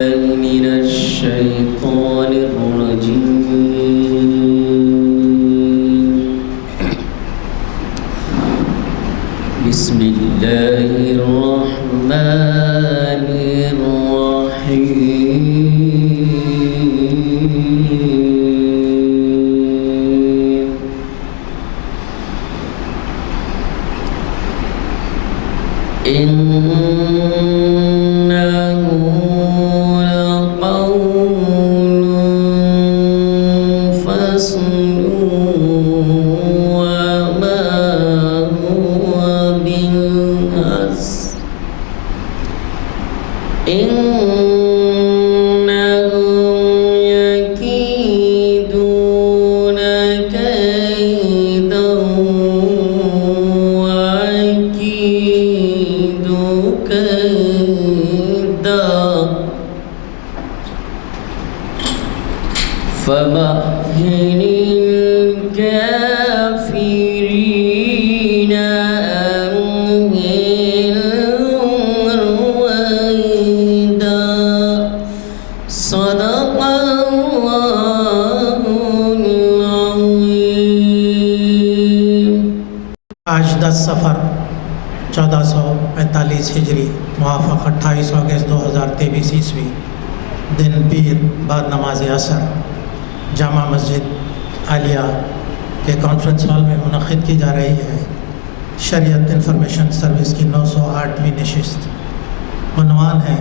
من الشيطان الرجيم. بسم الله الرحمن الرحيم. إنه لقول فصل وما هو بالهزل. إنهم يكيدون كيدا وأكيد كيدا فمهل الكافرين أمهلهم رويدا. صدق الله العظيم. آج 10 صفر 1445 ہجری موافق 28 اگست 2023 عیسوی دن پیر بعد نماز عصر جامع مسجد عالیہ کے کانفرنس ہال میں منعقد کی جا رہی ہے شریعت انفارمیشن سروس کی 908ویں نشست. عنوان ہے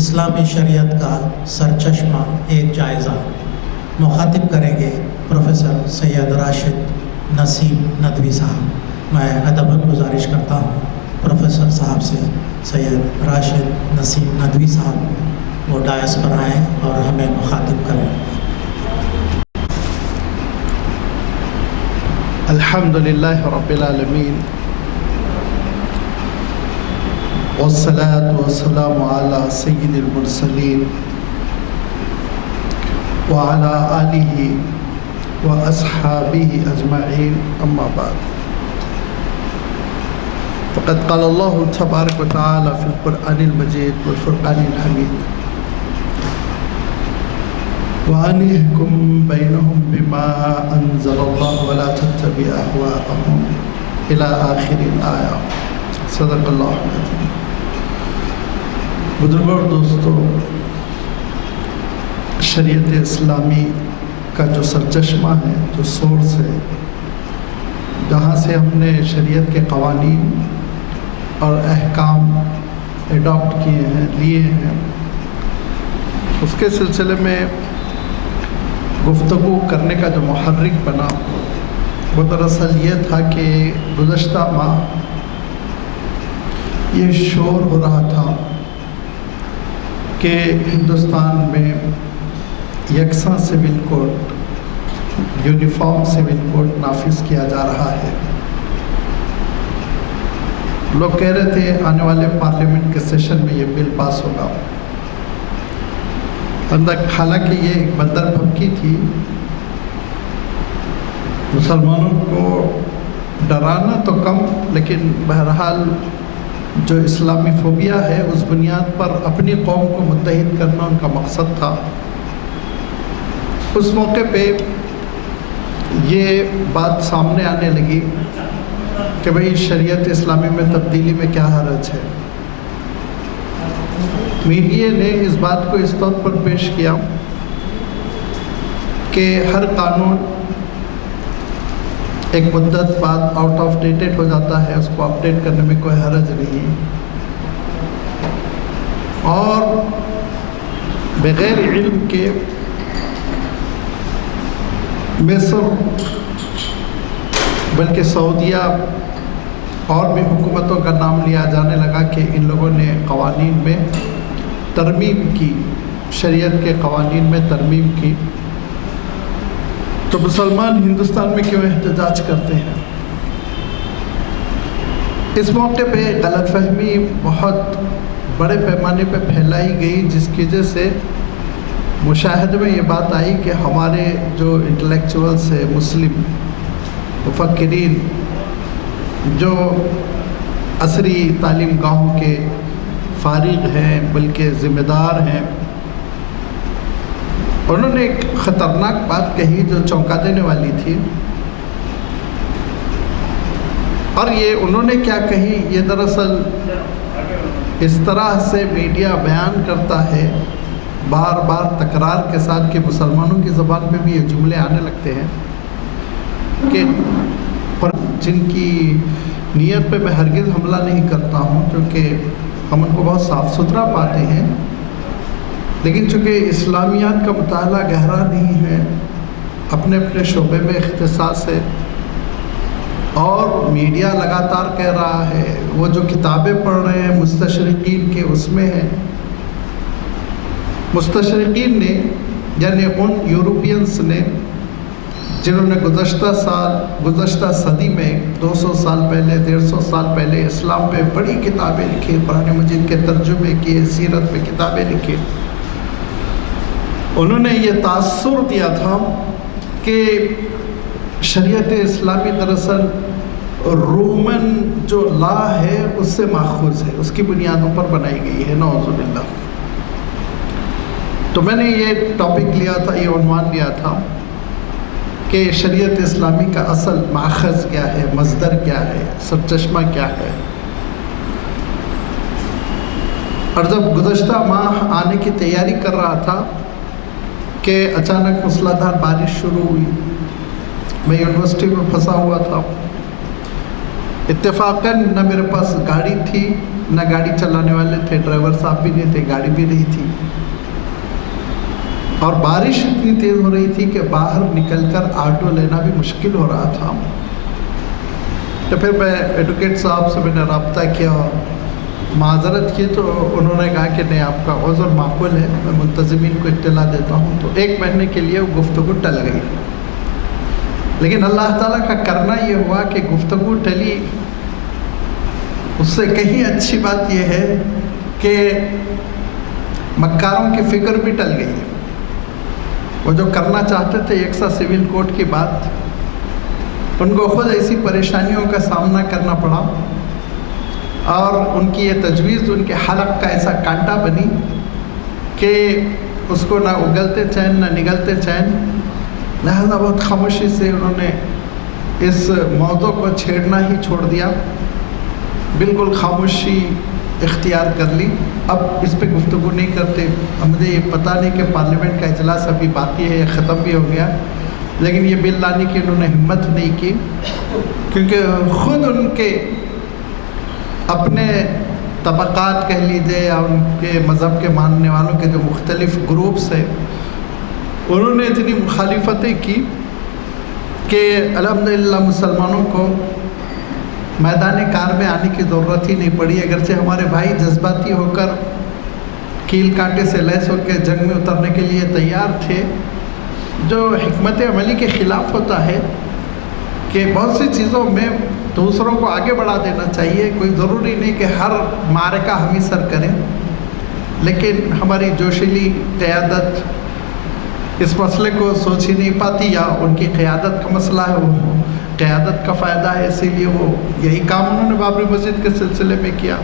اسلامی شریعت کا سرچشمہ ایک جائزہ. مخاطب کریں گے پروفیسر سید راشد نسیم ندوی صاحب. میں ادباً گزارش کرتا ہوں پروفیسر صاحب سے سید راشد نسیم ندوی صاحب وہ ڈائس پر آئیں اور ہمیں مخاطب کریں. الحمد للہ رب العالمین والصلاة والسلام علی سید المرسلین وعلی آلہ واصحابہ اجمعین. اما بعد فقد قال اللہ تبارک وتعالی فی القرآن المجید والفرقان الحمید وَأَنِحْكُمْ بَيْنَهُمْ بِمَا أَنزَلَ اللَّهُ وَلَا تَتَّبِعْ أَهْوَاءَهُمْ إِلَىٰ آخِرِ الْآيَةِ. صدق اللہ العظیم. بزرگوں اور دوستوں، شریعت اسلامی کا جو سرچشمہ ہے، جو سورس ہے، جہاں سے ہم نے شریعت کے قوانین اور احکام ایڈاپٹ کیے ہیں، لیے ہیں، اس کے سلسلے میں گفتگو کرنے کا جو محرک بنا وہ دراصل یہ تھا کہ گزشتہ ماہ یہ شور ہو رہا تھا کہ ہندوستان میں یکساں civil code, uniform civil code نافذ کیا جا رہا ہے. لوگ کہہ رہے تھے آنے والے پارلیمنٹ کے سیشن میں یہ بل پاس ہوگا. حالانکہ یہ ایک بندر پھبکی تھی، مسلمانوں کو ڈرانا تو کم، لیکن بہرحال جو اسلامی فوبیا ہے اس بنیاد پر اپنی قوم کو متحد کرنا ان کا مقصد تھا. اس موقع پہ یہ بات سامنے آنے لگی کہ بھئی شریعت اسلامی میں تبدیلی میں کیا حرج ہے. میڈیا نے اس بات کو اس طور پر پیش کیا کہ ہر قانون ایک مدت بعد آؤٹ آف ڈیٹڈ ہو جاتا ہے، اس کو اپڈیٹ کرنے میں کوئی حرج نہیں، اور بغیر علم کے مصر بلکہ سعودیہ اور بھی حکومتوں کا نام لیا جانے لگا کہ ان لوگوں نے قوانین میں ترمیم کی، شریعت کے قوانین میں ترمیم کی. تو مسلمان ہندوستان میں کیوں احتجاج کرتے ہیں؟ اس موقع پہ غلط فہمی بہت بڑے پیمانے پہ پھیلائی گئی، جس کی وجہ سے مشاہدے میں یہ بات آئی کہ ہمارے جو انٹلیکچوئلس ہیں، مسلم مفکرین جو عصری تعلیم گاہوں کے فارغ ہیں بلکہ ذمہ دار ہیں، انہوں نے ایک خطرناک بات کہی جو چونکا دینے والی تھی، اور یہ انہوں نے کیا کہی، یہ دراصل اس طرح سے میڈیا بیان کرتا ہے بار بار تکرار کے ساتھ کہ مسلمانوں کی زبان پہ بھی یہ جملے آنے لگتے ہیں کہ جن کی نیت پہ میں ہرگز حملہ نہیں کرتا ہوں، کیونکہ ہم ان کو بہت صاف ستھرا پاتے ہیں، لیکن چونکہ اسلامیات کا مطالعہ گہرا نہیں ہے، اپنے اپنے شعبے میں اختصاص ہے، اور میڈیا لگاتار کہہ رہا ہے، وہ جو کتابیں پڑھ رہے ہیں مستشرقین کے، اس میں ہے مستشرقین نے، یعنی ان یورپینس نے جنہوں نے گزشتہ صدی میں 200 سال پہلے 150 سال پہلے اسلام پہ بڑی کتابیں لکھی، قرآن مجید کے ترجمے کیے، سیرت پہ کتابیں لکھی، انہوں نے یہ تاثر دیا تھا کہ شریعت اسلامی دراصل رومن جو لا ہے اس سے ماخوذ ہے، اس کی بنیادوں پر بنائی گئی ہے، نعوذ باللہ۔ تو میں نے یہ ٹاپک لیا تھا، یہ عنوان لیا تھا کہ شریعت اسلامی کا اصل ماخذ کیا ہے، مصدر کیا ہے، سرچشمہ کیا ہے۔ اور جب گزشتہ ماہ آنے کی تیاری کر رہا تھا کہ اچانک موسلا دھار بارش شروع ہوئی، میں یونیورسٹی میں پھنسا ہوا تھا، اتفاقاً نہ میرے پاس گاڑی تھی نہ گاڑی چلانے والے تھے، ڈرائیور صاحب بھی نہیں تھے، گاڑی بھی نہیں تھی، اور بارش اتنی تیز ہو رہی تھی کہ باہر نکل کر آٹو لینا بھی مشکل ہو رہا تھا۔ تو پھر میں ایڈوکیٹ صاحب سے میں نے رابطہ کیا اور معذرت کی، تو انہوں نے کہا کہ نہیں، آپ کا عذر معقول ہے، میں منتظمین کو اطلاع دیتا ہوں۔ تو 1 مہینے کے لیے وہ گفتگو ٹل گئی، لیکن اللہ تعالیٰ کا کرنا یہ ہوا کہ گفتگو ٹلی۔ اس سے کہیں اچھی بات یہ ہے کہ مکاروں کی فکر بھی ٹل گئی۔ وہ جو کرنا چاہتے تھے یکساں سول کوڈ کی بات، ان کو خود ایسی پریشانیوں کا سامنا کرنا پڑا، اور ان کی یہ تجویز ان کے حلق کا ایسا کانٹا بنی کہ اس کو نہ اگلتے چین نہ نگلتے چین، لہذا بہت خاموشی سے انہوں نے اس موضوع کو چھیڑنا ہی چھوڑ دیا، بالکل خاموشی اختیار کر لی۔ اب اس پہ گفتگو نہیں کرتے۔ اب مجھے یہ پتہ نہیں کہ پارلیمنٹ کا اجلاس ابھی باقی ہے یا ختم بھی ہو گیا، لیکن یہ بل لانے کی انہوں نے ہمت نہیں کی، کیونکہ خود ان کے اپنے طبقات کہہ لیجیے یا ان کے مذہب کے ماننے والوں کے جو مختلف گروپس ہیں، انہوں نے اتنی مخالفتیں کی کہ الحمدللہ مسلمانوں کو میدان کار میں آنے کی ضرورت ہی نہیں پڑی، اگرچہ ہمارے بھائی جذباتی ہو کر کیل کانٹے سے لیس ہو کے جنگ میں اترنے کے لیے تیار تھے، جو حکمت عملی کے خلاف ہوتا ہے کہ بہت سی چیزوں میں دوسروں کو آگے بڑھا دینا چاہیے۔ کوئی ضروری نہیں کہ ہر معرکہ ہم ہی سر کریں، لیکن ہماری جوشیلی قیادت اس مسئلے کو سوچ ہی نہیں پاتی، یا ان کی قیادت کا مسئلہ ہے، وہ قیادت کا فائدہ ہے، اسی لیے وہ یہی کام انہوں نے بابری مسجد کے سلسلے میں کیا۔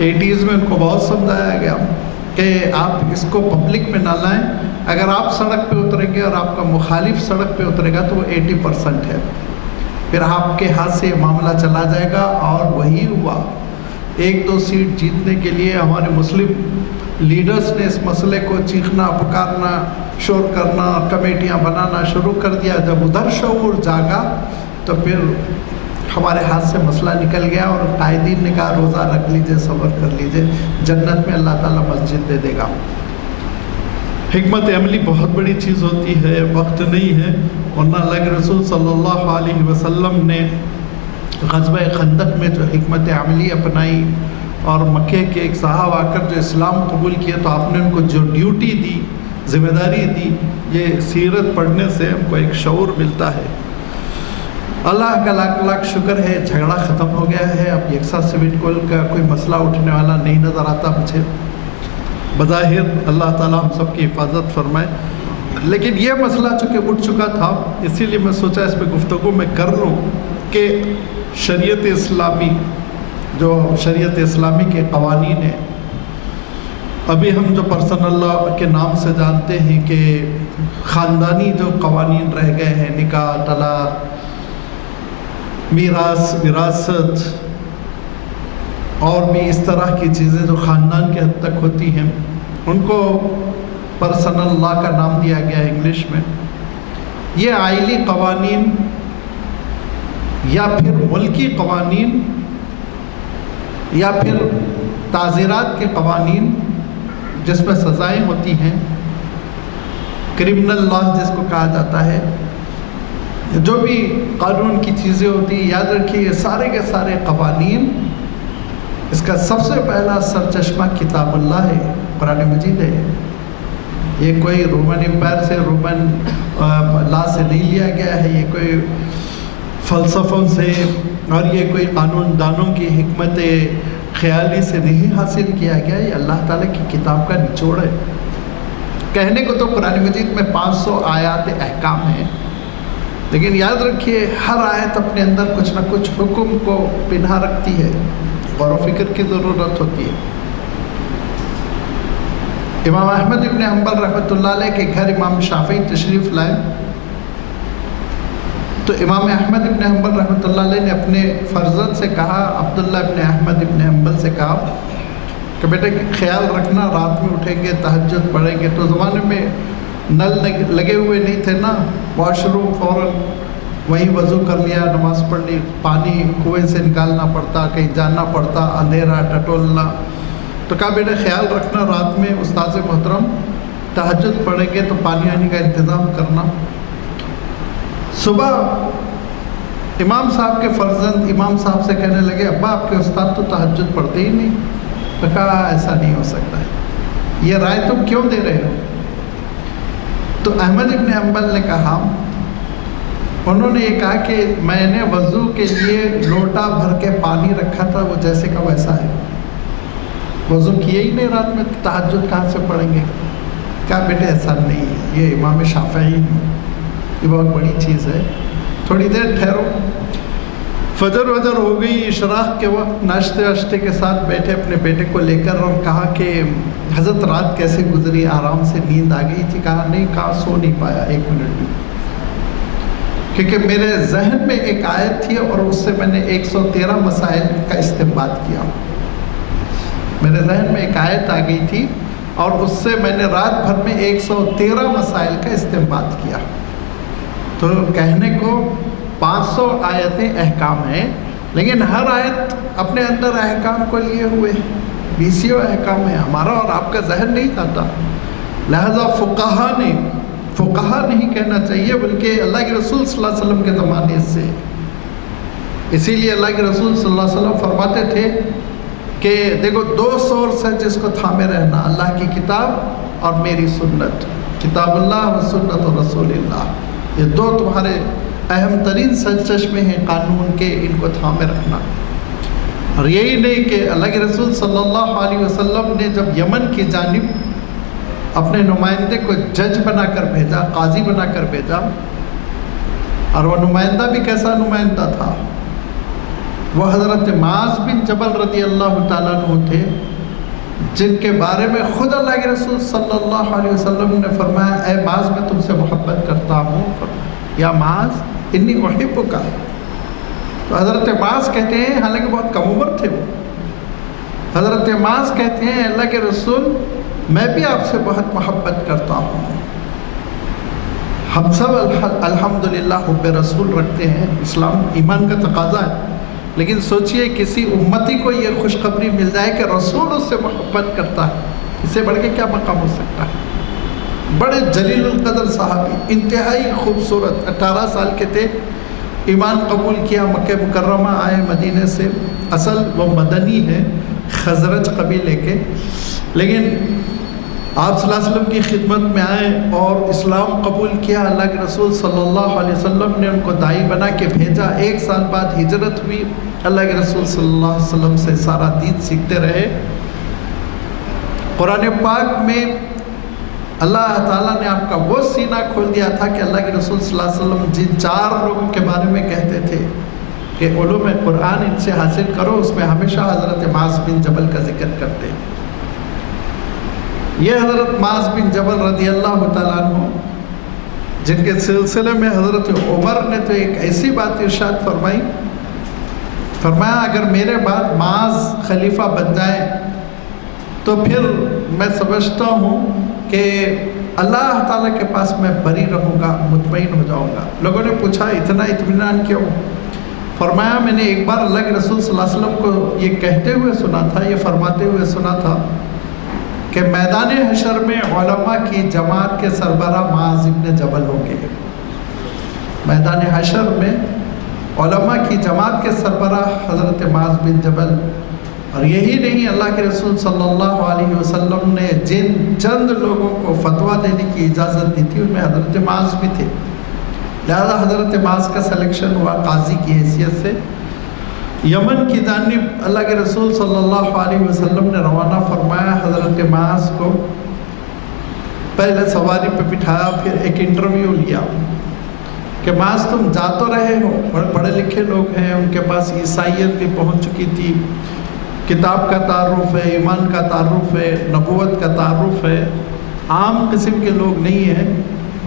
80s میں ان کو بہت سمجھایا گیا کہ آپ اس کو پبلک میں نہ لائیں، اگر آپ سڑک پہ اتریں گے اور آپ کا مخالف سڑک پہ اترے گا تو وہ 80% ہے، پھر آپ کے ہاتھ سے یہ معاملہ چلا جائے گا۔ اور وہی ہوا، 1-2 سیٹ جیتنے کے لیے ہمارے مسلم لیڈرز نے اس مسئلے کو چیخنا پکارنا شور کرنا، کمیٹیاں بنانا شروع کر دیا۔ جب ادھر شعور جاگا تو پھر ہمارے ہاتھ سے مسئلہ نکل گیا، اور قائدین نے کہا روزہ رکھ لیجئے، صبر کر لیجئے، جنت میں اللہ تعالیٰ مسجد دے دے گا۔ حکمت عملی بہت بڑی چیز ہوتی ہے، وقت نہیں ہے، ورنہ اللہ رسول صلی اللہ علیہ وسلم نے غزوہ خندق میں جو حکمت عملی اپنائی، اور مکے کے ایک صاحب آ کر جو اسلام قبول کیا، تو آپ نے ان کو جو ڈیوٹی دی، ذمہ داری دی، یہ سیرت پڑھنے سے ہم کو ایک شعور ملتا ہے۔ اللہ کا لاکھ لاکھ شکر ہے، جھگڑا ختم ہو گیا ہے، اب یکساں سول کوڈ کا کوئی مسئلہ اٹھنے والا نہیں نظر آتا مجھے، بظاہر اللہ تعالیٰ ہم سب کی حفاظت فرمائے۔ لیکن یہ مسئلہ چونکہ اٹھ چکا تھا، اسی لیے میں سوچا اس پہ گفتگو میں کر لوں کہ شریعت اسلامی، جو شریعت اسلامی کے قوانین ہیں، ابھی ہم جو پرسن اللہ کے نام سے جانتے ہیں کہ خاندانی جو قوانین رہ گئے ہیں، نکاح، طلاق، میراث، وراثت اور بھی اس طرح کی چیزیں جو خاندان کے حد تک ہوتی ہیں، ان کو پرسنل لا کا نام دیا گیا ہے انگلش میں۔ یہ آئلی قوانین یا پھر ملکی قوانین یا پھر تعزیرات کے قوانین جس میں سزائیں ہوتی ہیں، کرمنل لا جس کو کہا جاتا ہے، جو بھی قانون کی چیزیں ہوتی ہیں، یاد رکھیے یہ سارے کے سارے قوانین، اس کا سب سے پہلا سرچشمہ کتاب اللہ ہے، قرآن مجید ہے۔ یہ کوئی رومن امپائر سے، رومن لا سے نہیں لیا گیا ہے، یہ کوئی فلسفوں سے اور یہ کوئی قانون دانوں کی حکمت خیالی سے نہیں حاصل کیا گیا، یہ اللہ تعالیٰ کی کتاب کا نچوڑ ہے۔ کہنے کو تو قرآن مجید میں 500 آیات احکام ہیں، لیکن یاد رکھیے ہر آیت اپنے اندر کچھ نہ کچھ حکم کو پنہا رکھتی ہے، غور و فکر کی ضرورت ہوتی ہے۔ امام احمد ابن حنبل رحمۃ اللہ علیہ کے گھر امام شافعی تشریف لائے تو امام احمد ابن حنبل رحمۃ اللہ علیہ نے اپنے فرزند سے کہا، عبداللہ ابن احمد ابن حنبل سے کہا کہ بیٹے خیال رکھنا، رات میں اٹھیں گے، تہجد پڑھیں گے۔ تو زمانے میں نل لگے ہوئے نہیں تھے نا، واش روم فوراً وہیں وضو کر لیا، نماز پڑھ لی، پانی کنویں سے نکالنا پڑتا، کہیں جانا پڑتا، اندھیرا ٹٹولنا۔ تو کہا بیٹے خیال رکھنا، رات میں استاذ محترم تہجد پڑھیں گے تو پانی آنے کا انتظام کرنا۔ صبح امام صاحب کے فرزند امام صاحب سے کہنے لگے، ابا آپ کے استاد تو تہجد پڑھتے ہی نہیں۔ تو کہا ایسا نہیں ہو سکتا ہے، یہ رائے تم کیوں دے رہے ہو؟ تو احمد ابن حنبل نے کہا، انہوں نے یہ کہا کہ میں نے وضو کے لیے لوٹا بھر کے پانی رکھا تھا، وہ جیسے کا ویسا ہے، وضو کیے ہی نہیں، رات میں تہجد کہاں سے پڑھیں گے؟ کہا بیٹے ایسا نہیں، یہ امام شافعی ہے، یہ بہت بڑی چیز ہے، تھوڑی دیر ٹھہرو۔ فجر وجر ہو گئی، اشراق کے وقت ناشتے واشتے کے ساتھ بیٹھے اپنے بیٹے کو لے کر اور کہا کہ حضرت رات کیسے گزری، آرام سے نیند آ گئی تھی؟ کہا نہیں، کہا سو نہیں پایا 1 منٹ بھی، کیونکہ میرے ذہن میں ایک آیت تھی اور اس سے میں نے 113 مسائل کا استنباط کیا۔ میرے ذہن میں ایک آیت آ گئی تھی اور اس سے میں نے رات بھر میں 113 مسائل کا استنباط کیا۔ تو کہنے کو 500 آیتیں احکام ہیں، لیکن ہر آیت اپنے اندر احکام کو لیے ہوئے 20 احکام ہیں، ہمارا اور آپ کا ذہن نہیں چاہتا۔ لہذا فقہا نہیں کہنا چاہیے، بلکہ اللہ کے رسول صلی اللہ علیہ وسلم کے زمانے سے۔ اسی لیے اللہ کے رسول صلی اللہ علیہ وسلم فرماتے تھے کہ دیکھو 2 سورس ہے جس کو تھامے رہنا، اللہ کی کتاب اور میری سنت، کتاب اللہ و سنت و رسول اللہ، یہ 2 تمہارے اہم ترین سرچشمے ہیں قانون کے، ان کو تھامے رکھنا۔ اور یہی نہیں کہ اللہ کے رسول صلی اللہ علیہ وسلم نے جب یمن کی جانب اپنے نمائندے کو جج بنا کر بھیجا، قاضی بنا کر بھیجا، اور وہ نمائندہ بھی کیسا نمائندہ تھا؟ وہ حضرت معاذ بن جبل رضی اللہ تعالیٰ عنہ تھے، جن کے بارے میں خود اللہ کے رسول صلی اللہ علیہ وسلم نے فرمایا، اے معاذ میں تم سے محبت کرتا ہوں، فرمایا یا معاذ انی احبک۔ تو حضرت معاذ کہتے ہیں، حالانکہ بہت کم عمر تھے وہ، حضرت معاذ کہتے ہیں اللہ کے رسول میں بھی آپ سے بہت محبت کرتا ہوں۔ ہم سب الحمدللہ حب رسول رکھتے ہیں، اسلام ایمان کا تقاضا ہے، لیکن سوچئے کسی امتی کو یہ خوشخبری مل جائے کہ رسول اس سے محبت کرتا ہے، اس سے بڑھ کے کیا مقام ہو سکتا ہے؟ بڑے جلیل القدر صحابی، انتہائی خوبصورت، 18 سال کے تھے، ایمان قبول کیا، مکہ مکرمہ آئے مدینے سے، اصل وہ مدنی ہے، خزرج قبیلے کے، لیکن آپ صلی اللہ علیہ وسلم کی خدمت میں آئے اور اسلام قبول کیا۔ اللہ کے رسول صلی اللہ علیہ وسلم نے ان کو داعی بنا کے بھیجا۔ 1 سال بعد ہجرت ہوئی، اللہ کے رسول صلی اللہ علیہ وسلم سے سارا دین سیکھتے رہے۔ قرآن پاک میں اللہ تعالیٰ نے آپ کا وہ سینہ کھول دیا تھا کہ اللہ کے رسول صلی اللہ علیہ وسلم جن 4 لوگوں کے بارے میں کہتے تھے کہ علوم قرآن ان سے حاصل کرو، اس میں ہمیشہ حضرت معاذ بن جبل کا ذکر کرتے ہیں۔ یہ حضرت معاذ بن جبل رضی اللہ تعالیٰ عنہ، جن کے سلسلے میں حضرت عمر نے تو ایک ایسی بات ارشاد فرمائی، فرمایا اگر میرے بعد معاذ خلیفہ بن جائے تو پھر میں سمجھتا ہوں کہ اللہ تعالیٰ کے پاس میں بری رہوں گا، مطمئن ہو جاؤں گا۔ لوگوں نے پوچھا اتنا اطمینان کیوں؟ فرمایا میں نے ایک بار اللہ کے رسول صلی اللہ علیہ وسلم کو یہ کہتے ہوئے سنا تھا، یہ فرماتے ہوئے سنا تھا کہ میدان حشر میں علماء کی جماعت کے سربراہ معاذ بن جبل ہوں گے۔ میدان حشر میں علماء کی جماعت کے سربراہ حضرت معاذ بن جبل، اور یہی نہیں، اللہ کے رسول صلی اللہ علیہ وسلم نے جن چند لوگوں کو فتویٰ دینے کی اجازت دی تھی ان میں حضرت معاذ بھی تھے، لہذا حضرت معاذ کا سلیکشن ہوا قاضی کی حیثیت سے۔ یمن کی جانب اللہ کے رسول صلی اللہ علیہ وسلم نے روانہ فرمایا حضرت معاذ کو، پہلے سواری پہ بٹھایا، پھر ایک انٹرویو لیا کہ معاذ تم جا تو رہے ہو، بڑے پڑھے لکھے لوگ ہیں، ان کے پاس عیسائیت بھی پہنچ چکی تھی، کتاب کا تعارف ہے، ایمان کا تعارف ہے، نبوت کا تعارف ہے، عام قسم کے لوگ نہیں ہیں،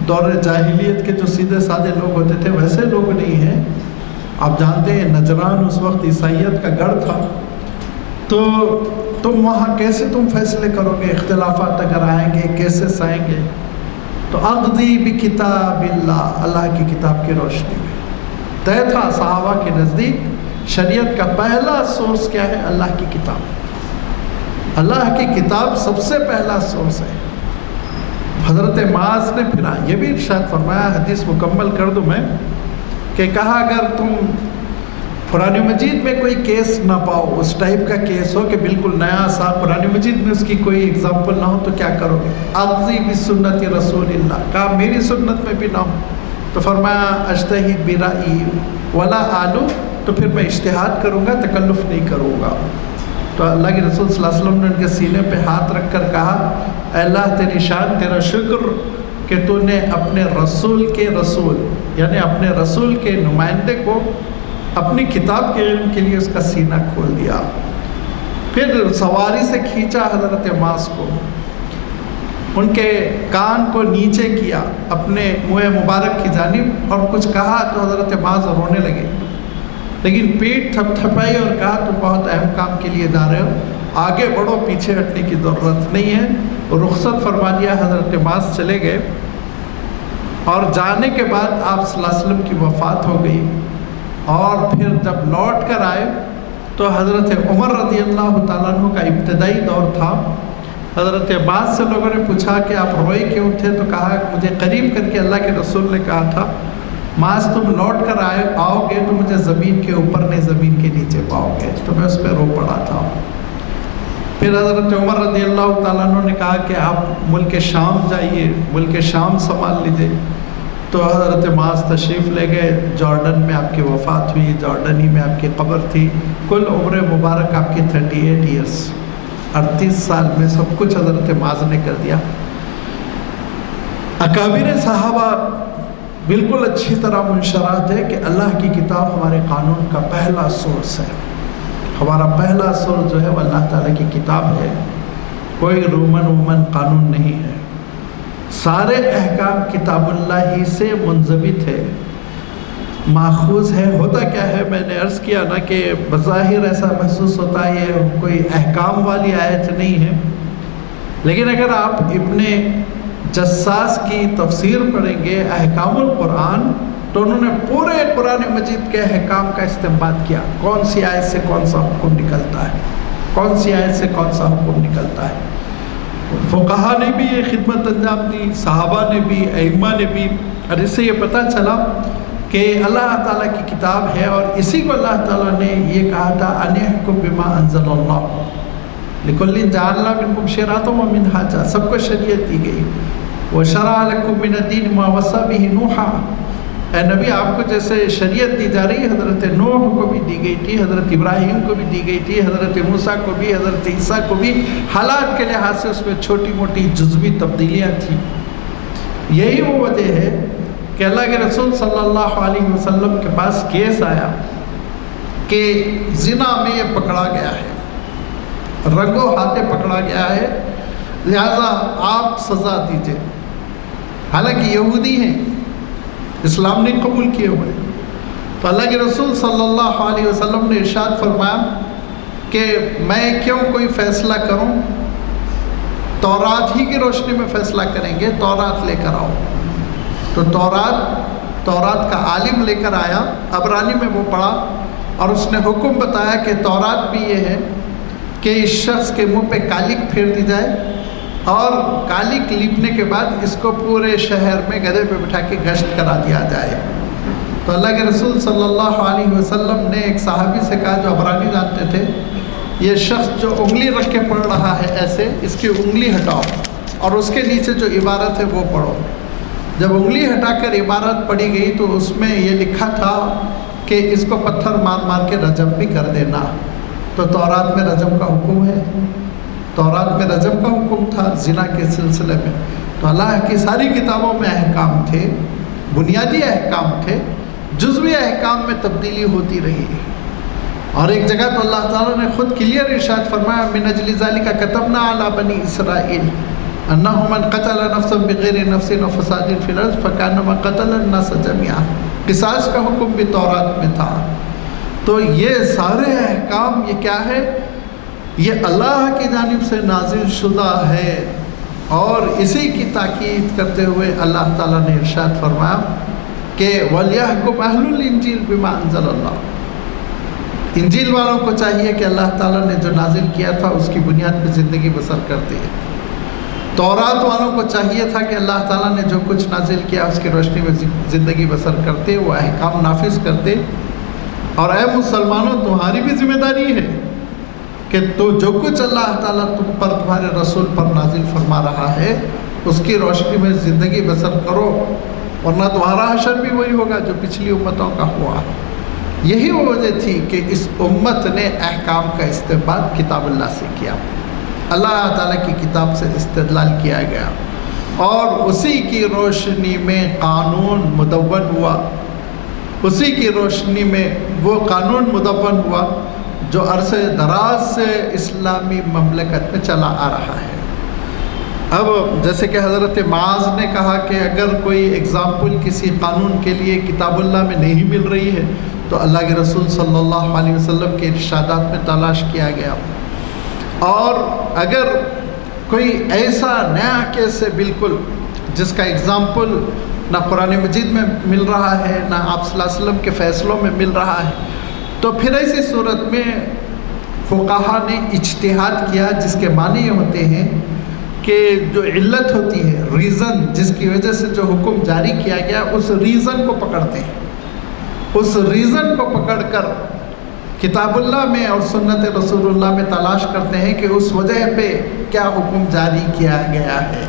دور جاہلیت کے جو سیدھے سادے لوگ ہوتے تھے ویسے لوگ نہیں ہیں۔ آپ جانتے ہیں نجران اس وقت عیسائیت کا گڑھ تھا، تو تم وہاں کیسے تم فیصلے کرو گے؟ اختلافات اگر آئیں گے، کیسز آئیں گے؟ تو اقضی بکتاب اللہ، اللہ کی کتاب کی روشنی میں طے تھا صحابہ کے نزدیک شریعت کا پہلا سورس کیا ہے؟ اللہ کی کتاب۔ اللہ کی کتاب سب سے پہلا سورس ہے۔ حضرت معاذ نے پھر یہ بھی ارشاد فرمایا، حدیث مکمل کر دوں میں، کہ کہا اگر تم قرآن مجید میں کوئی کیس نہ پاؤ، اس ٹائپ کا کیس ہو کہ بالکل نیا سا، قرآن مجید میں اس کی کوئی اگزامپل نہ ہو، تو کیا کرو گے؟ اقضی بسنت رسول اللہ، کہا میری سنت میں بھی نہ ہو، تو فرمایا اجتہد برائی ولا آلو، تو پھر میں اجتہاد کروں گا، تکلف نہیں کروں گا۔ تو اللہ کے رسول صلی اللہ علیہ وسلم نے ان کے سینے پہ ہاتھ رکھ کر کہا، اے اللہ تیری شان، تیرا شکر کہ تو نے اپنے رسول کے رسول، یعنی اپنے رسول کے نمائندے کو اپنی کتاب کے علم کے لیے اس کا سینہ کھول دیا۔ پھر سواری سے کھینچا حضرت معاذ کو، ان کے کان کو نیچے کیا اپنے منہ مبارک کی جانب، اور کچھ کہا تو حضرت معاذ رونے لگے، لیکن پیٹھ تھپ تھپائی اور کہا تم بہت اہم کام کے لیے جا رہے ہو، آگے بڑھو، پیچھے ہٹنے کی ضرورت نہیں ہے۔ رخصت فرما دیا، حضرت معاذ چلے گئے، اور جانے کے بعد آپ صلی اللہ علیہ وسلم کی وفات ہو گئی۔ اور پھر جب لوٹ کر آئے تو حضرت عمر رضی اللہ تعالیٰ عنہ کا ابتدائی دور تھا۔ حضرت معاذ سے لوگوں نے پوچھا کہ آپ روئے کیوں تھے؟ تو کہا مجھے قریب کر کے اللہ کے رسول نے کہا تھا، معاذ تم لوٹ کر آؤ گے تو مجھے زمین کے اوپر نہیں زمین کے نیچے پاؤ گے، تو میں اس پہ رو پڑا تھا۔ پھر حضرت عمر رضی اللہ تعالیٰ عنہ نے کہا کہ آپ ملک شام جائیے، ملک شام سنبھال لیجیے، تو حضرت معاذ تشریف لے گئے، جارڈن میں آپ کی وفات ہوئی، جارڈن ہی میں آپ کی قبر تھی۔ کل عمر مبارک آپ کی 38 ایئرس، 38 سال میں سب کچھ حضرت معاذ نے کر دیا۔ اکابر صحابہ بالکل اچھی طرح منشرات ہے کہ اللہ کی کتاب ہمارے قانون کا پہلا سورس ہے، ہمارا پہلا سورس جو ہے وہ اللہ تعالیٰ کی کتاب ہے، کوئی رومن قانون نہیں ہے، سارے احکام کتاب اللہ ہی سے منضبط ہے، ماخوذ ہے۔ ہوتا کیا ہے، میں نے عرض کیا نا کہ بظاہر ایسا محسوس ہوتا ہے یہ کوئی احکام والی آیت نہیں ہے، لیکن اگر آپ ابن جساس کی تفسیر پڑھیں گے احکام القرآن، تو انہوں نے پورے قرآن مجید کے احکام کا استنباط کیا، کون سی آیت سے کون سا حکم نکلتا ہے، کون سی آیت سے کون سا حکم نکلتا ہے۔ فقہا نے بھی یہ خدمت انجام دی، صحابہ نے بھی، ائمہ نے بھی، اور اس سے یہ پتہ چلا کہ اللہ تعالیٰ کی کتاب ہے، اور اسی کو اللہ تعالیٰ نے یہ کہا تھا ان احکم بما انزل اللہ لکل جعلنا منکم شرعۃ ومنہاجا، سب کو شریعت دی گئی۔ وشرع لکم من الدین ما وصی بہ نوحا، اے نبی آپ کو جیسے شریعت دی جا رہی ہے، حضرت نوح کو بھی دی گئی تھی، حضرت ابراہیم کو بھی دی گئی تھی، حضرت موسیٰ کو بھی، حضرت عیسیٰ کو بھی، حالات کے لحاظ سے اس میں چھوٹی موٹی جزوی تبدیلیاں تھیں۔ یہی وہ وجہ ہے کہ اللہ کے رسول صلی اللہ علیہ وسلم کے پاس کیس آیا کہ زنا میں یہ پکڑا گیا ہے، رنگوں ہاتھے پکڑا گیا ہے، لہذا آپ سزا دیجئے. حالانکہ یہودی ہیں، اسلام نہیں قبول کیے ہوئے. تو اللہ کے رسول صلی اللہ علیہ وسلم نے ارشاد فرمایا کہ میں کیوں کوئی فیصلہ کروں، تورات ہی کی روشنی میں فیصلہ کریں گے، تورات لے کر آؤ. تو تورات کا عالم لے کر آیا، عبرانی میں وہ پڑھا اور اس نے حکم بتایا کہ تورات بھی یہ ہے کہ اس شخص کے منہ پہ کالک پھیر دی جائے اور کالک لیپنے کے بعد اس کو پورے شہر میں گدھے پہ بٹھا کے گشت کرا دیا جائے. تو اللہ کے رسول صلی اللہ علیہ وسلم نے ایک صحابی سے کہا جو عبرانی جانتے تھے، یہ شخص جو انگلی رکھ کے پڑھ رہا ہے ایسے، اس کی انگلی ہٹاؤ اور اس کے نیچے جو عبارت ہے وہ پڑھو. جب انگلی ہٹا کر عبارت پڑھی گئی تو اس میں یہ لکھا تھا کہ اس کو پتھر مار مار کے رجم بھی کر دینا. تو تورات میں رجم کا حکم ہے، تورات میں رجم کا حکم تھا زنا کے سلسلے میں. تو اللہ کی ساری کتابوں میں احکام تھے، بنیادی احکام تھے، جزوی احکام میں تبدیلی ہوتی رہی. اور ایک جگہ تو اللہ تعالیٰ نے خود کلیئر ارشاد فرمایا من اجل ذالک کتبنا علی بنی اسرائیل انہ من قتل نفسا بغیر نفس و فساد فی الارض فکانما قتل الناس جميعا. قصاص کا حکم بھی تورات میں تھا. تو یہ سارے احکام یہ کیا ہے؟ یہ اللہ کی جانب سے نازل شدہ ہے. اور اسی کی تاکید کرتے ہوئے اللہ تعالیٰ نے ارشاد فرمایا کہ وَلْيَحْكُمْ أَهْلُ الْإِنْجِيلِ بِمَا أَنزَلَ اللَّهُ. انجیل والوں کو چاہیے کہ اللہ تعالیٰ نے جو نازل کیا تھا اس کی بنیاد پہ زندگی بسر کرتے ہیں. تورات والوں کو چاہیے تھا کہ اللہ تعالیٰ نے جو کچھ نازل کیا اس کی روشنی میں زندگی بسر کرتے، وہ احکام نافذ کرتے. اور اے مسلمانوں، تمہاری بھی ذمہ داری ہے کہ تو جو کچھ اللہ تعالیٰ تم پر، تمہارے رسول پر نازل فرما رہا ہے اس کی روشنی میں زندگی بسر کرو، ورنہ تمہارا حشر بھی وہی ہوگا جو پچھلی امتوں کا ہوا. یہی وہ وجہ تھی کہ اس امت نے احکام کا استنباط کتاب اللہ سے کیا. اللہ تعالیٰ کی کتاب سے استدلال کیا گیا اور اسی کی روشنی میں قانون مدون ہوا. اسی کی روشنی میں وہ قانون مدون ہوا جو عرصہ دراز سے اسلامی مملکت میں چلا آ رہا ہے. اب جیسے کہ حضرت معاذ نے کہا کہ اگر کوئی اگزامپل کسی قانون کے لیے کتاب اللہ میں نہیں مل رہی ہے تو اللہ کے رسول صلی اللہ علیہ وسلم کے ارشادات میں تلاش کیا گیا. اور اگر کوئی ایسا نیا کیس ہے بالکل جس کا اگزامپل نہ قرآن مجید میں مل رہا ہے نہ آپ صلی اللہ علیہ وسلم کے فیصلوں میں مل رہا ہے، تو پھر ایسی صورت میں فقہا نے اجتہاد کیا، جس کے معنی یہ ہوتے ہیں کہ جو علت ہوتی ہے، ریزن جس کی وجہ سے جو حکم جاری کیا گیا، اس ریزن کو پکڑتے ہیں. اس ریزن کو پکڑ کر کتاب اللہ میں اور سنت رسول اللہ میں تلاش کرتے ہیں کہ اس وجہ پہ کیا حکم جاری کیا گیا ہے،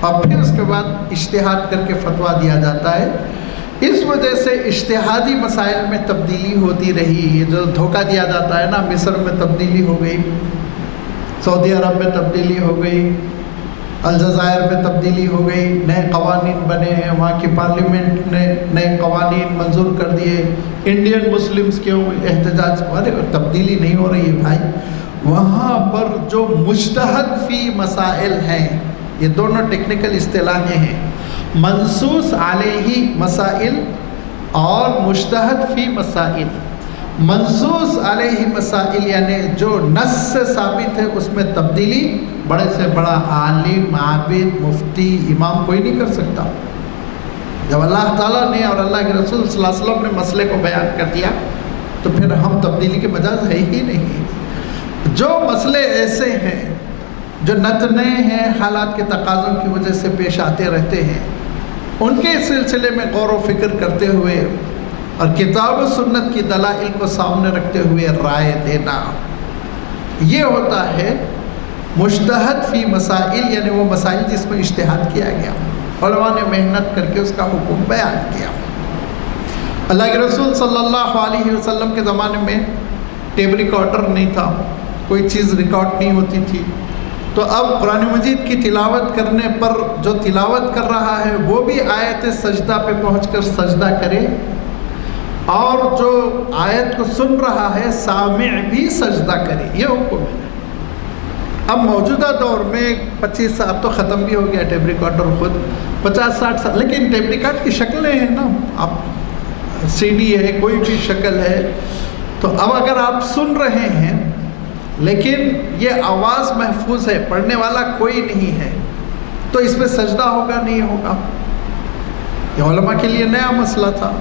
اور پھر اس کے بعد اجتہاد کر کے فتویٰ دیا جاتا ہے. اس وجہ سے اجتہادی مسائل میں تبدیلی ہوتی رہی. یہ جو دھوکہ دیا جاتا ہے نا، مصر میں تبدیلی ہو گئی، سعودی عرب میں تبدیلی ہو گئی، الجزائر میں تبدیلی ہو گئی، نئے قوانین بنے ہیں، وہاں کی پارلیمنٹ نے نئے قوانین منظور کر دیے. انڈین مسلمز کیوں احتجاج؟ ارے تبدیلی نہیں ہو رہی ہے بھائی. وہاں پر جو مجتہد فی مسائل ہیں، یہ دونوں ٹیکنیکل اصطلاحیں ہیں، منصوص علیہ مسائل اور مجتہد فی مسائل. منصوص علیہ مسائل یعنی جو نص سے ثابت ہے اس میں تبدیلی بڑے سے بڑا عالم، عابد، مفتی، امام کوئی نہیں کر سکتا. جب اللہ تعالیٰ نے اور اللہ کے رسول صلی اللہ علیہ وسلم نے مسئلے کو بیان کر دیا تو پھر ہم تبدیلی کے مجاز ہے ہی نہیں. جو مسئلے ایسے ہیں جو نتنے ہیں، حالات کے تقاضوں کی وجہ سے پیش آتے رہتے ہیں، ان کے سلسلے میں غور و فکر کرتے ہوئے اور کتاب و سنت کی دلائل کو سامنے رکھتے ہوئے رائے دینا، یہ ہوتا ہے مجتہد فی مسائل، یعنی وہ مسائل جس میں اجتہاد کیا گیا، علماء نے محنت کر کے اس کا حکم بیان کیا. اللہ کے رسول صلی اللہ علیہ وسلم کے زمانے میں ٹیپ ریکارڈر نہیں تھا، کوئی چیز ریکارڈ نہیں ہوتی تھی. تو اب قرآن مجید کی تلاوت کرنے پر جو تلاوت کر رہا ہے وہ بھی آیت سجدہ پہ پہنچ کر سجدہ کرے، اور جو آیت کو سن رہا ہے سامع بھی سجدہ کرے. یہ حکم ہے. اب موجودہ دور میں 25 سال اب تو ختم بھی ہو گیا ٹیپ ریکارڈر خود، 50-60 سال، لیکن ٹیپ ریکارڈ کی شکلیں ہیں نا، اب سی ڈی ہے، کوئی بھی شکل ہے، تو اب اگر آپ سن رہے ہیں لیکن یہ آواز محفوظ ہے، پڑھنے والا کوئی نہیں ہے، تو اس پہ سجدہ ہوگا نہیں ہوگا؟ یہ علماء کے لیے نیا مسئلہ تھا،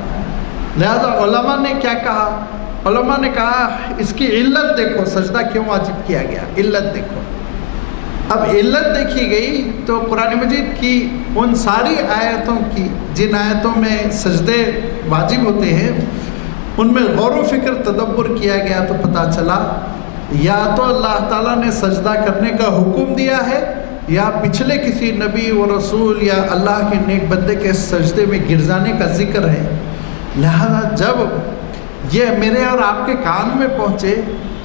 لہذا علماء نے کیا کہا؟ علماء نے کہا اس کی علت دیکھو، سجدہ کیوں واجب کیا گیا، علت دیکھو۔ اب علت دیکھی گئی تو قرآن مجید کی ان ساری آیتوں کی جن آیتوں میں سجدے واجب ہوتے ہیں ان میں غور و فکر تدبر کیا گیا تو پتہ چلا یا تو اللہ تعالیٰ نے سجدہ کرنے کا حکم دیا ہے یا پچھلے کسی نبی و رسول یا اللہ کے نیک بندے کے سجدے میں گر جانے کا ذکر ہے۔ لہذا جب یہ میرے اور آپ کے کان میں پہنچے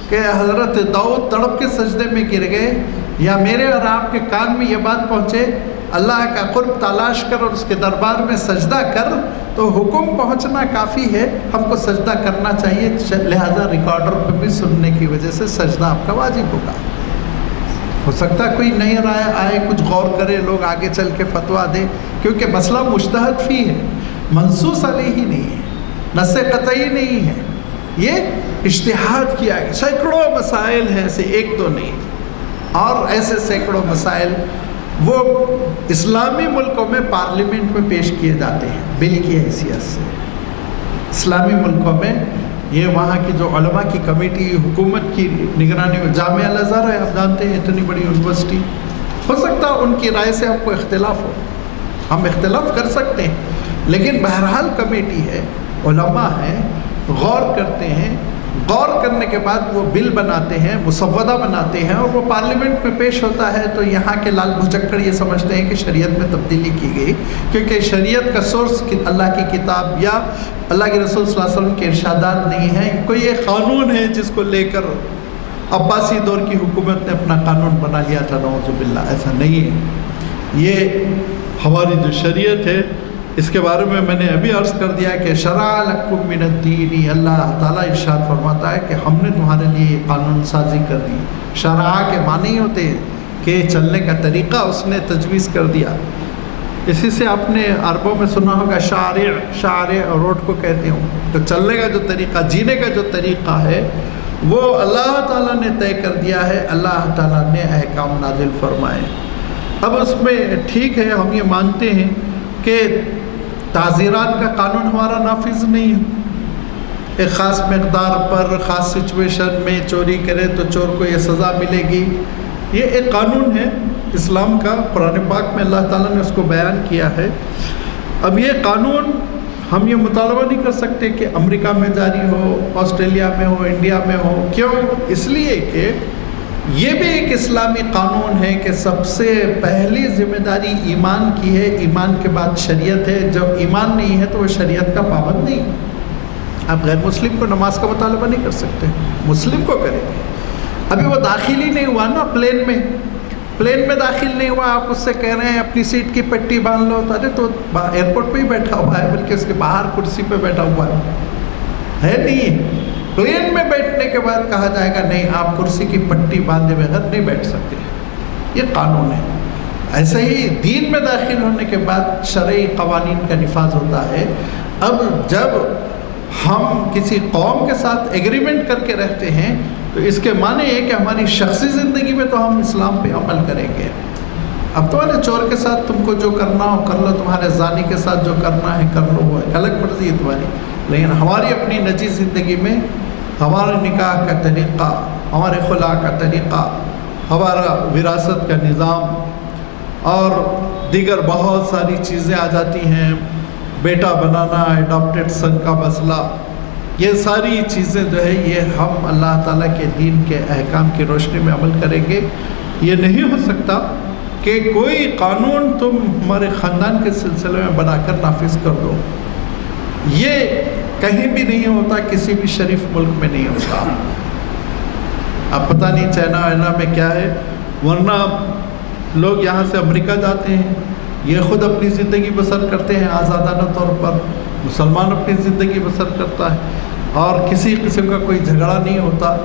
کہ حضرت داؤد تڑپ کے سجدے میں گر گئے، یا میرے اور آپ کے کان میں یہ بات پہنچے اللہ کا قرب تلاش کر اور اس کے دربار میں سجدہ کر، تو حکم پہنچنا کافی ہے، ہم کو سجدہ کرنا چاہیے، لہذا ریکارڈر پہ بھی سننے کی وجہ سے سجدہ آپ کا واجب ہوگا۔ ہو سکتا ہے کوئی نئی رائے آئے، کچھ غور کرے، لوگ آگے چل کے فتویٰ دیں، کیونکہ مسئلہ مجتہد فی ہے، منصوص علیہ ہی نہیں ہے، نص قطعی نہیں ہے، یہ اجتہاد کیا گیا۔ سینکڑوں مسائل ہیں، ایسے ایک دو نہیں، اور ایسے سینکڑوں مسائل وہ اسلامی ملکوں میں پارلیمنٹ میں پیش کیے جاتے ہیں بل کی حیثیت سے۔ اسلامی ملکوں میں یہ وہاں کی جو علماء کی کمیٹی حکومت کی نگرانی میں، جامعہ الازہر ہے، آپ جانتے ہیں اتنی بڑی یونیورسٹی، ہو سکتا ہے ان کی رائے سے ہم کو اختلاف ہو، ہم اختلاف کر سکتے ہیں، لیکن بہرحال کمیٹی ہے، علماء ہیں، غور کرتے ہیں، غور کرنے کے بعد وہ بل بناتے ہیں، مسودہ بناتے ہیں، اور وہ پارلیمنٹ میں پیش ہوتا ہے، تو یہاں کے لال بھچکڑ یہ سمجھتے ہیں کہ شریعت میں تبدیلی کی گئی، کیونکہ شریعت کا سورس اللہ کی کتاب یا اللہ کے رسول صلی اللہ علیہ وسلم کے ارشادات نہیں ہیں، کوئی ایک قانون ہے جس کو لے کر عباسی دور کی حکومت نے اپنا قانون بنا لیا تھا، نعوذ باللہ، ایسا نہیں ہے۔ یہ ہماری جو شریعت ہے اس کے بارے میں نے ابھی عرض کر دیا کہ شرع لکم من الدین، اللہ تعالیٰ ارشاد فرماتا ہے کہ ہم نے تمہارے لیے قانون سازی کر دی۔ شرع کے معنی ہوتے ہیں کہ چلنے کا طریقہ اس نے تجویز کر دیا، اسی سے آپ نے عربوں میں سنا ہوگا شارع روڈ کو کہتے ہوں، تو چلنے کا جو طریقہ، جینے کا جو طریقہ ہے وہ اللہ تعالیٰ نے طے کر دیا ہے، اللہ تعالیٰ نے احکام نازل فرمائے۔ اب اس میں ٹھیک ہے، ہم یہ مانتے ہیں کہ تعزیرات کا قانون ہمارا نافذ نہیں ہے، ایک خاص مقدار پر خاص سچویشن میں چوری کرے تو چور کو یہ سزا ملے گی، یہ ایک قانون ہے اسلام کا، قرآن پاک میں اللہ تعالیٰ نے اس کو بیان کیا ہے۔ اب یہ قانون ہم یہ مطالبہ نہیں کر سکتے کہ امریکہ میں جاری ہو، آسٹریلیا میں ہو، انڈیا میں ہو، کیوں؟ اس لیے کہ یہ بھی ایک اسلامی قانون ہے کہ سب سے پہلی ذمہ داری ایمان کی ہے، ایمان کے بعد شریعت ہے، جب ایمان نہیں ہے تو وہ شریعت کا پابند نہیں۔ آپ غیر مسلم کو نماز کا مطالبہ نہیں کر سکتے، مسلم کو کریں گے۔ ابھی وہ داخل ہی نہیں ہوا نا پلین میں داخل نہیں ہوا، آپ اس سے کہہ رہے ہیں اپنی سیٹ کی پٹی باندھ لو، ارے تو ایئرپورٹ پہ ہی بیٹھا ہوا ہے، بلکہ اس کے باہر کرسی پہ بیٹھا ہوا ہے نہیں۔ پلین میں بیٹھنے کے بعد کہا جائے گا نہیں، آپ کرسی کی پٹی باندھے بغیر نہیں بیٹھ سکتے، یہ قانون ہے۔ ایسے ہی دین میں داخل ہونے کے بعد شرعی قوانین کا نفاذ ہوتا ہے۔ اب جب ہم کسی قوم کے ساتھ ایگریمنٹ کر کے رہتے ہیں تو اس کے معنی یہ کہ ہماری شخصی زندگی میں تو ہم اسلام پہ عمل کریں گے۔ اب تمہارے چور کے ساتھ تم کو جو کرنا ہو کر لو، تمہارے زانی کے ساتھ جو کرنا ہے کر لو، وہ الگ مرضی ہے تمہاری، لیکن ہماری اپنی نجی زندگی میں ہمارے نکاح کا طریقہ، ہمارے خلا کا طریقہ، ہمارا وراثت کا نظام اور دیگر بہت ساری چیزیں آ جاتی ہیں، بیٹا بنانا، ایڈاپٹیڈ سن کا مسئلہ، یہ ساری چیزیں جو ہے یہ ہم اللہ تعالیٰ کے دین کے احکام کی روشنی میں عمل کریں گے۔ یہ نہیں ہو سکتا کہ کوئی قانون تم ہمارے خاندان کے سلسلے میں بنا کر نافذ کر دو، یہ کہیں بھی نہیں ہوتا، کسی بھی شریف ملک میں نہیں ہوتا۔ اب پتہ نہیں چائنا وائنا میں کیا ہے، ورنہ لوگ یہاں سے امریکہ جاتے ہیں، یہ خود اپنی زندگی بسر کرتے ہیں آزادانہ طور پر، مسلمان اپنی زندگی بسر کرتا ہے اور کسی قسم کا کوئی جھگڑا نہیں ہوتا۔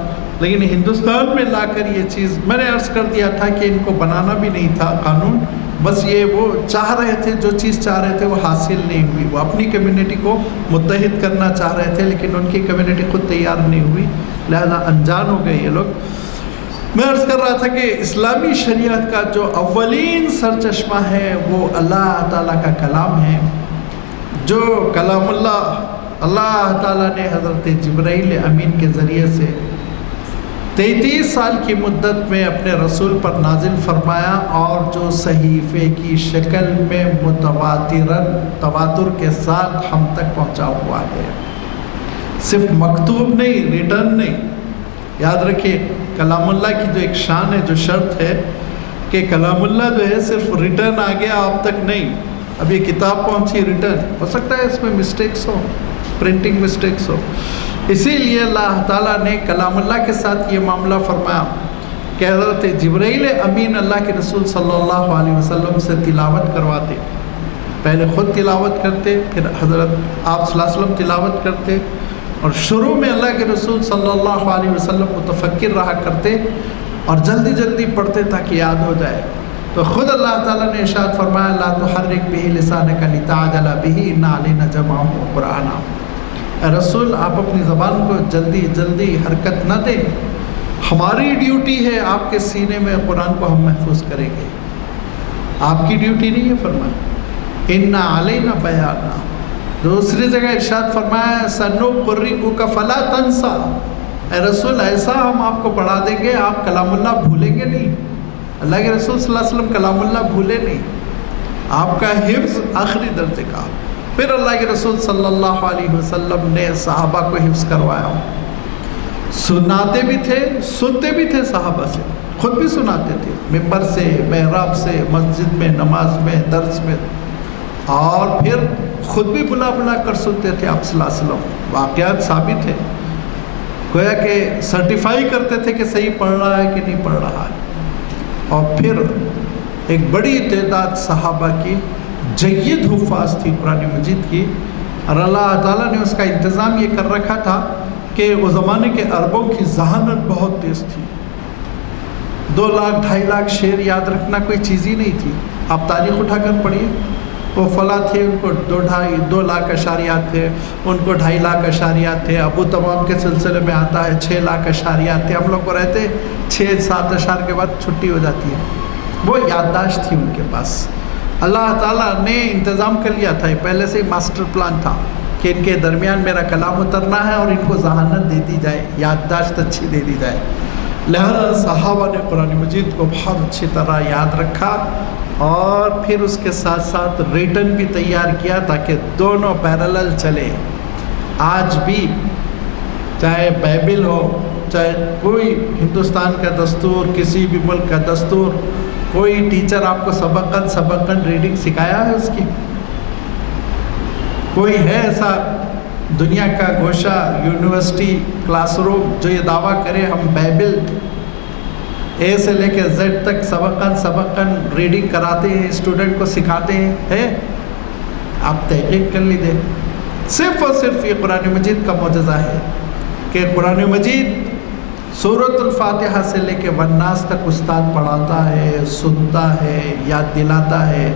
لیکن ہندوستان میں لا کر یہ چیز میں نے عرض کر دیا تھا کہ ان کو بنانا بھی نہیں تھا قانون، بس یہ وہ چاہ رہے تھے، جو چیز چاہ رہے تھے وہ حاصل نہیں ہوئی. وہ اپنی کمیونٹی کو متحد کرنا چاہ رہے تھے لیکن ان کی کمیونٹی خود تیار نہیں ہوئی، لہذا انجان ہو گئے یہ لوگ. میں عرض کر رہا تھا کہ اسلامی شریعت کا جو اولین سرچشمہ ہے وہ اللہ تعالیٰ کا کلام ہے، جو کلام اللہ تعالیٰ نے حضرت جبرائیل امین کے ذریعے سے 33 سال کی مدت میں اپنے رسول پر نازل فرمایا، اور جو صحیفے کی شکل میں تواتر کے ساتھ ہم تک پہنچا ہوا ہے، صرف مکتوب نہیں، ریٹن نہیں. یاد رکھیے کلام اللہ کی جو ایک شان ہے، جو شرط ہے کہ کلام اللہ جو ہے صرف ریٹن آ گیا آپ تک نہیں. اب یہ کتاب پہنچی ریٹن، ہو سکتا ہے اس میں مسٹیکس ہو، پرنٹنگ مسٹیکس ہو، اسی لیے اللہ تعالیٰ نے کلام اللہ کے ساتھ یہ معاملہ فرمایا کہ حضرت جبرائیل امین اللہ کے رسول صلی اللہ علیہ وسلم سے تلاوت کرواتے. پہلے خود تلاوت کرتے، پھر حضرت آپ صلی اللہ علیہ وسلم تلاوت کرتے، اور شروع میں اللہ کے رسول صلی اللہ علیہ وسلم متفکر رہا کرتے اور جلدی جلدی پڑھتے تاکہ یاد ہو جائے. تو خود اللہ تعالیٰ نے ارشاد فرمایا لا تحرک بہ لسانک لتعجل بہ ان علینا جمعہ وقرآنہ. اے رسول آپ اپنی زبان کو جلدی جلدی حرکت نہ دیں، ہماری ڈیوٹی ہے آپ کے سینے میں قرآن کو ہم محفوظ کریں گے، آپ کی ڈیوٹی نہیں ہے. فرمایا ان علینا بیانہ. دوسری جگہ ارشاد فرمایا سنقرئک فلا تنسیٰ. اے رسول ایسا ہم آپ کو پڑھا دیں گے آپ کلام اللہ بھولیں گے نہیں. اللہ کے رسول صلی اللہ علیہ وسلم کلام اللہ بھولے نہیں، آپ کا حفظ آخری درجے کا. پھر اللہ کے رسول صلی اللہ علیہ وسلم نے صحابہ کو حفظ کروایا، سناتے بھی تھے، سنتے بھی تھے صحابہ سے، خود بھی سناتے تھے ممبر سے، محراب سے، مسجد میں، نماز میں، درس میں، اور پھر خود بھی بلا بلا کر سنتے تھے آپ صلی اللہ علیہ وسلم. واقعات ثابت ہے، گویا کہ سرٹیفائی کرتے تھے کہ صحیح پڑھ رہا ہے کہ نہیں پڑھ رہا ہے. اور پھر ایک بڑی تعداد صحابہ کی جید حفاظ تھی قرآن مجید کی، اور اللہ تعالیٰ نے اس کا انتظام یہ کر رکھا تھا کہ وہ زمانے کے عربوں کی ذہانت بہت تیز تھی. 2 لاکھ 2.5 لاکھ شعر یاد رکھنا کوئی چیز ہی نہیں تھی. آپ تاریخ اٹھا کر پڑھیے، وہ فلاں تھے ان کو 2 لاکھ اشاریات تھے، ان کو 2.5 لاکھ اشاریات تھے. ابو تمام کے سلسلے میں آتا ہے 6 لاکھ اشاریات تھے. ہم لوگ کو رہتے 6-7 اشار کے بعد چھٹی ہو جاتی ہے. وہ یادداشت تھی ان کے پاس. اللہ تعالیٰ نے انتظام کر لیا تھا، یہ پہلے سے ہی ماسٹر پلان تھا کہ ان کے درمیان میرا کلام اترنا ہے اور ان کو ذہانت دے دی جائے، یادداشت اچھی دے دی جائے. لہذا صحابہ نے قرآن مجید کو بہت اچھی طرح یاد رکھا، اور پھر اس کے ساتھ ساتھ ریٹن بھی تیار کیا تاکہ دونوں پیرالل چلے. آج بھی چاہے بائبل ہو، چاہے کوئی ہندوستان کا دستور، کسی بھی ملک کا دستور، کوئی ٹیچر آپ کو سبقاً ریڈنگ سکھایا ہے اس کی؟ کوئی ہے ایسا دنیا کا گوشہ، یونیورسٹی، کلاس روم جو یہ دعویٰ کرے ہم بائبل اے سے لے کے زیڈ تک سبقاً ریڈنگ کراتے ہیں، اسٹوڈنٹ کو سکھاتے ہیں؟ ہے؟ آپ تحقیق کر لیجیے. صرف اور صرف یہ قرآن مجید کا معجزہ ہے کہ قرآن مجید سورۃ الفاتحہ سے لے کے والناس تک استاد پڑھاتا ہے، سنتا ہے، یاد دلاتا ہے.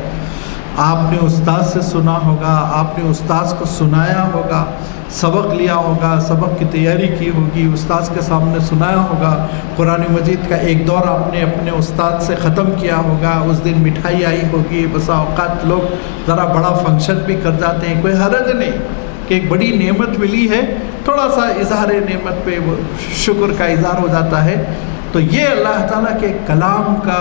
آپ نے استاد سے سنا ہوگا، آپ نے استاد کو سنایا ہوگا، سبق لیا ہوگا، سبق کی تیاری کی ہوگی، استاد کے سامنے سنایا ہوگا. قرآن مجید کا ایک دور آپ نے اپنے استاد سے ختم کیا ہوگا، اس دن مٹھائی آئی ہوگی. بسا اوقات لوگ ذرا بڑا فنکشن بھی کر جاتے ہیں، کوئی حرج نہیں کہ ایک بڑی نعمت ملی ہے، تھوڑا سا اظہار نعمت پہ وہ شکر کا اظہار ہو جاتا ہے. تو یہ اللہ تعالیٰ کے کلام کا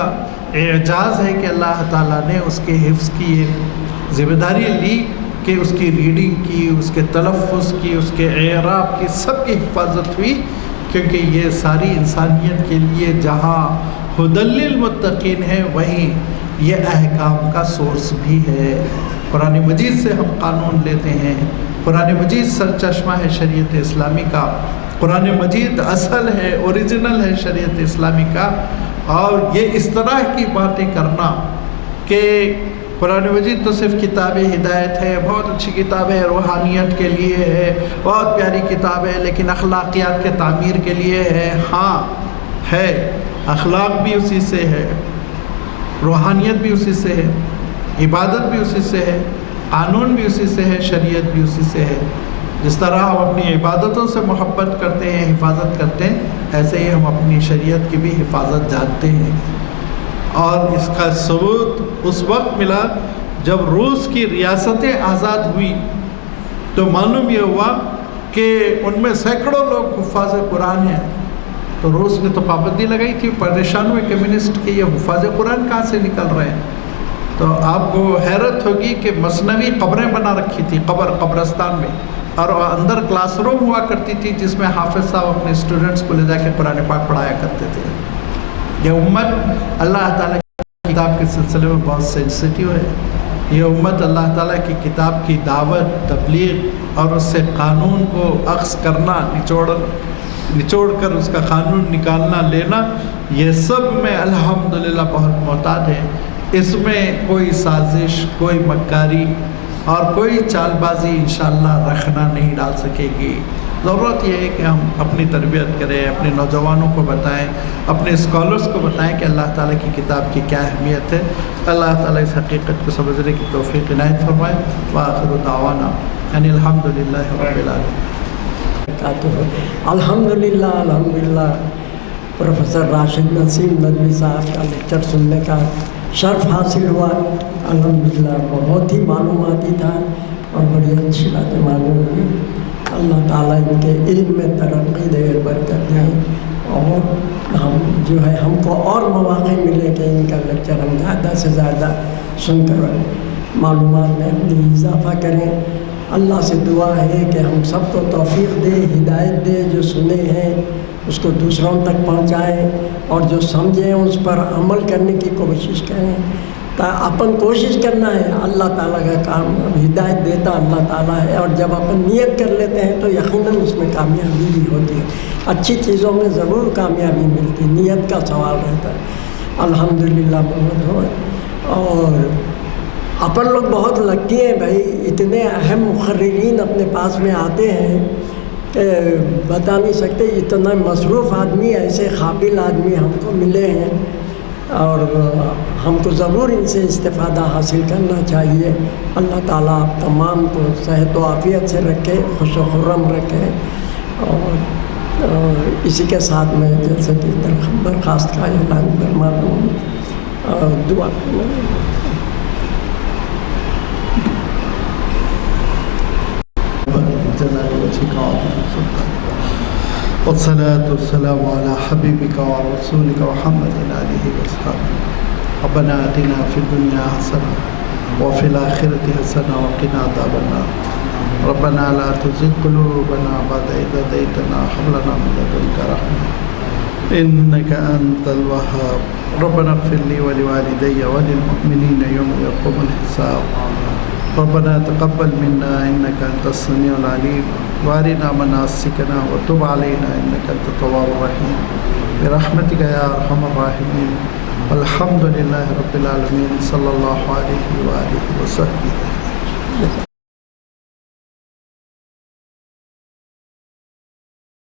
اعجاز ہے کہ اللہ تعالیٰ نے اس کے حفظ کی یہ ذمہ داری لی کہ اس کی ریڈنگ کی، اس کے تلفظ کی، اس کے اعراب کی، سب کی حفاظت ہوئی، کیونکہ یہ ساری انسانیت کے لیے جہاں ھدی للمتقین ہے وہیں یہ احکام کا سورس بھی ہے. قرآن مجید سے ہم قانون لیتے ہیں. قرآن مجید سرچشمہ ہے شریعت اسلامی کا. قرآن مجید اصل ہے، اوریجنل ہے شریعت اسلامی کا. اور یہ اس طرح کی باتیں کرنا کہ قرآن مجید تو صرف کتاب ہدایت ہے، بہت اچھی کتاب ہے، روحانیت کے لیے ہے، بہت پیاری کتاب ہے، لیکن اخلاقیات کے تعمیر کے لیے ہے۔ ہاں ہے، اخلاق بھی اسی سے ہے، روحانیت بھی اسی سے ہے، عبادت بھی اسی سے ہے، قانون بھی اسی سے ہے، شریعت بھی اسی سے ہے۔ جس طرح ہم اپنی عبادتوں سے محبت کرتے ہیں، حفاظت کرتے ہیں، ایسے ہی ہم اپنی شریعت کی بھی حفاظت جانتے ہیں۔ اور اس کا ثبوت اس وقت ملا جب روس کی ریاستیں آزاد ہوئی تو معلوم یہ ہوا کہ ان میں سینکڑوں لوگ حفاظ قرآن ہیں، تو روس نے تو پابندی لگائی تھی، پریشان ہوئے کمیونسٹ کہ یہ حفاظ قرآن کہاں سے نکل رہے ہیں۔ تو آپ کو حیرت ہوگی کہ مصنوعی قبریں بنا رکھی تھی قبرستان میں، اور اندر کلاس روم ہوا کرتی تھی جس میں حافظ صاحب اپنے اسٹوڈنٹس کو لے جا کے قرآن پاک پڑھایا کرتے تھے۔ یہ امت اللہ تعالیٰ کی کتاب کے سلسلے میں بہت سینسٹیو ہے۔ یہ امت اللہ تعالیٰ کی کتاب کی دعوت، تبلیغ اور اس سے قانون کو اخذ کرنا، نچوڑ کر اس کا قانون نکالنا، لینا، یہ سب میں الحمدللہ بہت محتاط ہے۔ اس میں کوئی سازش، کوئی مکاری اور کوئی چال بازی انشاءاللہ رکھنا نہیں ڈال سکے گی۔ ضرورت یہ ہے کہ ہم اپنی تربیت کریں، اپنے نوجوانوں کو بتائیں، اپنے اسکالرس کو بتائیں کہ اللہ تعالیٰ کی کتاب کی کیا اہمیت ہے۔ اللہ تعالیٰ اس حقیقت کو سمجھنے کی توفیق عنایت فرمائے۔ وآخر دعوانا ان الحمدللہ رب العالمین۔ الحمدللہ پروفیسر راشد نسیم ندوی صاحب کا لیکچر سننے کا شرف حاصل ہوا۔ الحمدللہ بہت ہی معلوماتی تھا اور بڑی اچھی باتیں معلوم ہوئی۔ اللہ تعالیٰ ان کے علم میں ترقی دے، برکت دے، اور ہم کو اور مواقع ملے کہ ان کا لیکچر ہم زیادہ سے زیادہ سن کر معلومات میں اپنی اضافہ کریں۔ اللہ سے دعا ہے کہ ہم سب کو توفیق دے، ہدایت دے، جو سنے ہیں اس کو دوسروں تک پہنچائیں، اور جو سمجھیں اس پر عمل کرنے کی کوشش کریں۔ اپن کوشش کرنا ہے، اللہ تعالیٰ کا کام، ہدایت دیتا اللہ تعالیٰ ہے، اور جب اپن نیت کر لیتے ہیں تو یقیناً اس میں کامیابی بھی ہوتی ہے۔ اچھی چیزوں میں ضرور کامیابی ملتی، نیت کا سوال رہتا ہے۔ الحمدللہ بہت ہو، اور اپن لوگ بہت لکی ہیں بھائی، اتنے اہم مقررین اپنے پاس میں آتے ہیں کہ بتا نہیں سکتے، اتنا مصروف آدمی، ایسے قابل آدمی ہم کو ملے ہیں، اور ہم کو ضرور ان سے استفادہ حاصل کرنا چاہیے۔ اللہ تعالیٰ آپ تمام کو صحت و عافیت سے رکھے، خوش و خرم رکھے، اور اسی کے ساتھ میں جلسے کی درخواست کا اعلان فرماتا ہوں اور دعا والصلاة والسلام على حبيبك ورسولك محمد آله وصحبه۔ ربنا آتنا في الدنيا حسنة وفي الآخرة حسنة وقنا عذاب النار۔ ربنا لا تزغ قلوبنا بعد إذ هديتنا وهب لنا من لدنك رحمة إنك أنت الوهاب۔ ربنا اغفر لي ولوالدي وللمؤمنين يوم يقوم الحساب۔ ربنا تقبل منا إنك أنت السميع العليم وارنا مناسكنا وتب علينا إنك أنت التواب الرحيم برحمتك يا أرحم الراحمين۔ والحمد لله رب العالمين، صلى الله عليه وآله وصحبه۔